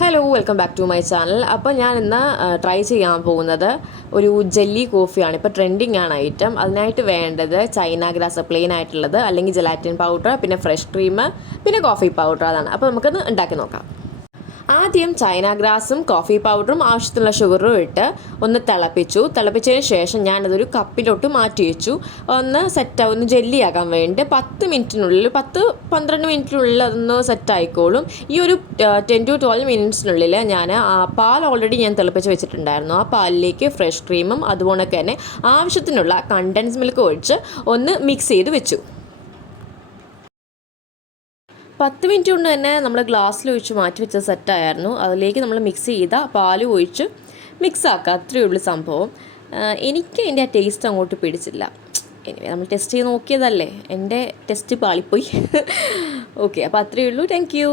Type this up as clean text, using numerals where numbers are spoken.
Hello welcome back to my channel. അപ്പോൾ ഞാൻ ഇന്ന് ട്രൈ ചെയ്യാൻ പോകുന്നത് ഒരു ജെല്ലി കോഫിയാണ്. ഇപ്പോൾ ട്രെൻഡിങ് ആണ് ഐറ്റം. അതിനായിട്ട് വേണ്ടത് ചൈന ഗ്രാസ് പ്ലെയിൻ ആയിട്ടുള്ളത്, അല്ലെങ്കിൽ ജെലാറ്റിൻ പൗഡർ, പിന്നെ ഫ്രഷ് ക്രീം, പിന്നെ കോഫി പൗഡർ. അതാണ്. അപ്പോൾ നമുക്കത് ഉണ്ടാക്കി നോക്കാം. ആദ്യം ചൈന ഗ്രാസും കോഫി പൗഡറും ആവശ്യത്തിനുള്ള ഷുഗറും ഇട്ട് ഒന്ന് തിളപ്പിച്ചതിന് ശേഷം ഞാനതൊരു കപ്പിലോട്ട് മാറ്റി വെച്ചു. ഒന്ന് ജെല്ലിയാക്കാൻ വേണ്ടി 10-12 മിനിറ്റിനുള്ളിൽ അതൊന്ന് സെറ്റായിക്കോളും. ഈ ഒരു 10-12 മിനിറ്റ്സിനുള്ളിൽ ഞാൻ പാൽ ഓൾറെഡി ഞാൻ തിളപ്പിച്ച് വെച്ചിട്ടുണ്ടായിരുന്നു. ആ പാലിലേക്ക് ഫ്രഷ് ക്രീമും അതുപോലെ തന്നെ ആവശ്യത്തിനുള്ള കണ്ടൻസ് മിൽക്ക് ഒഴിച്ച് ഒന്ന് മിക്സ് ചെയ്ത് വെച്ചു. 10 മിനിറ്റ് കൊണ്ട് തന്നെ നമ്മൾ ഗ്ലാസ്സിൽ ഒഴിച്ച് മാറ്റി വെച്ച സെറ്റായിരുന്നു. അതിലേക്ക് നമ്മൾ മിക്സ് ചെയ്ത പാൽ ഒഴിച്ച് മിക്സ് ആക്കുക. അത്രയേ ഉള്ളൂ സംഭവം. എനിക്ക് അതിൻ്റെ ആ ടേസ്റ്റ് അങ്ങോട്ട് പിടിച്ചില്ല. നമ്മൾ ടെസ്റ്റ് ചെയ്ത് നോക്കിയതല്ലേ, എൻ്റെ ടെസ്റ്റ് പാളിപ്പോയി. ഓക്കെ, അപ്പോൾ അത്രയേ ഉള്ളൂ. Thank you.